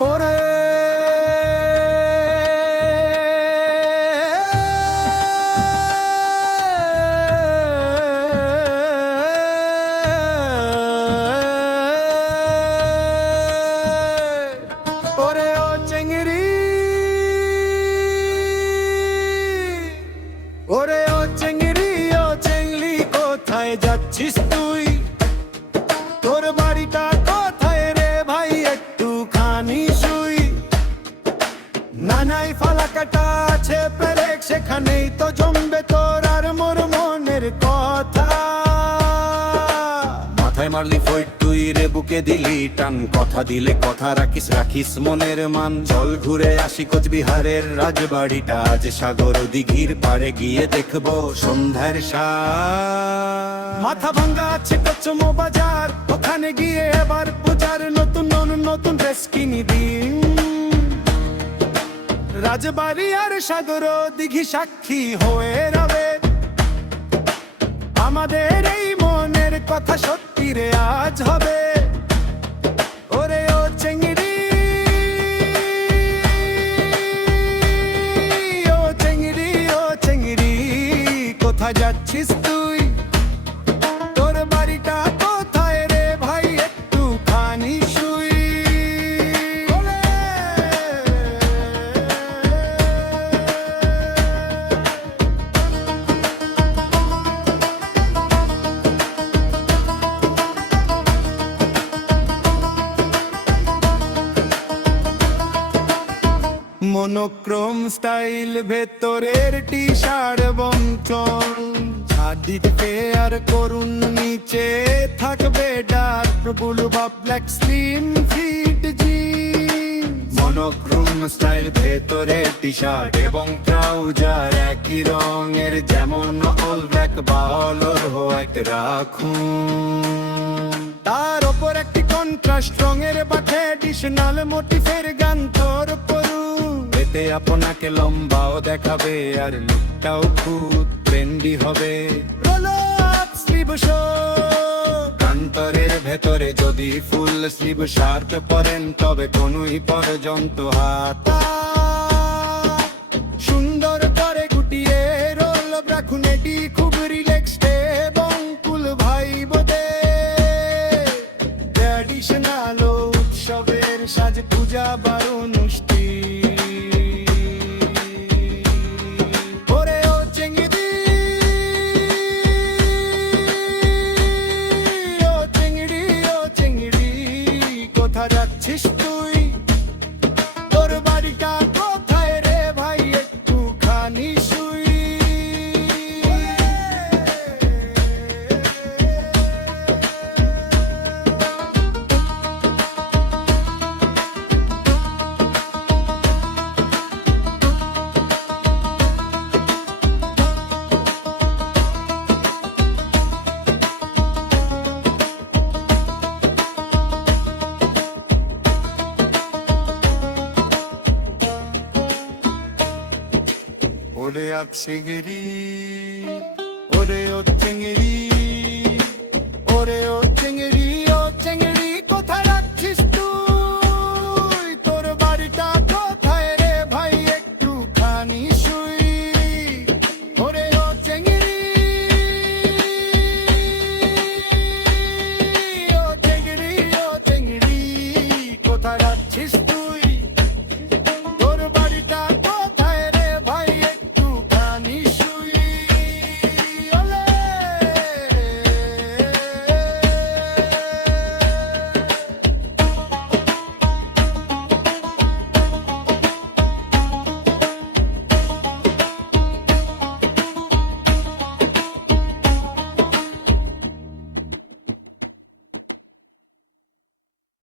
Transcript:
ওরে ওরে ও চেংড়ি, ওরে ও চেংড়ি, ও চেংড়ি কোথায় যাচ্ছিস তুই? তোর বাড়িটা কোথায় রে ভাই, একটুখানি শুই। নানাই ফালাকাটা আছে পেরেক, সেখানেই তো জমবে তোর আর মোর মনের কথা। মাথায় মারলি ফইট তুই রে, বুকে দিলি টান, কথা দিলে কথা রাখিস, রাখিস মনের মান। চল ঘুরে আসি কোচবিহারের রাজবাড়িটা, আজ সাগর দিঘির পাড়ে গিয়ে দেখবো সন্ধ্যার সাজ। মাথা ভাঙ্গা আছে কচমো বাজার, ওখানে গিয়ে এবার পূজার নতুন নতুন ড্রেস কিনি দিন। রাজবাড়ি আর সাগর দিঘি সাক্ষী হয়ে রবে, আমাদের এই মনের কথা সত্যি রে আজ হবে। ওরে ও চেংড়ি, ও চেংড়ি, ও চেংড়ি কোথায় যাচ্ছিস তুই? তোর বাড়িটা কোথায় রে ভাই, একটুখানি শুই। মনোক্রোম স্টাইল ভেতরের টি শার্ট বংচল, ছাদিতে আর করুন নিচে থাকবে ডার্ক ব্লু বা black slim fit jeans. Monochrome style ভেতরের টি শার্ট এবং ট্রাউজার একই রঙের, যেমন অল ব্ল্যাক বা অল হোয়াইট রাখুন। তার ওপর একটি কন্ট্রাস্ট রঙের বা ট্র্যাডিশনাল মোটিফের গান তোর পরুন। এতে আপনাকে লম্বাও দেখাবে আর লুকটাও খুব ট্রেন্ডি হবে। রোল আপ স্লিভ শো, কান্তরের ভেতরে যদি ফুল স্লিভ শার্ট পরেন, তবে কোনই পর্যন্ত হাতা সুন্দর করে গুটিয়ে রোল রাখুন। এটি খুব রিল্যাক্সড এবং কুল ভাইবদে ট্র্যাডিশনাল উৎসবের সাজ, পূজা বা অনুষ্ঠান। ওরে ও চেংড়ি, ও চেংড়ি, ও চেংড়ি কোথায় যাচ্ছিস তুই? তোর বাড়িটা কোথায় রে ভাই, একটুখানি শুই। ওরে ও চেংড়ি, ওরে ও চেংড়ি,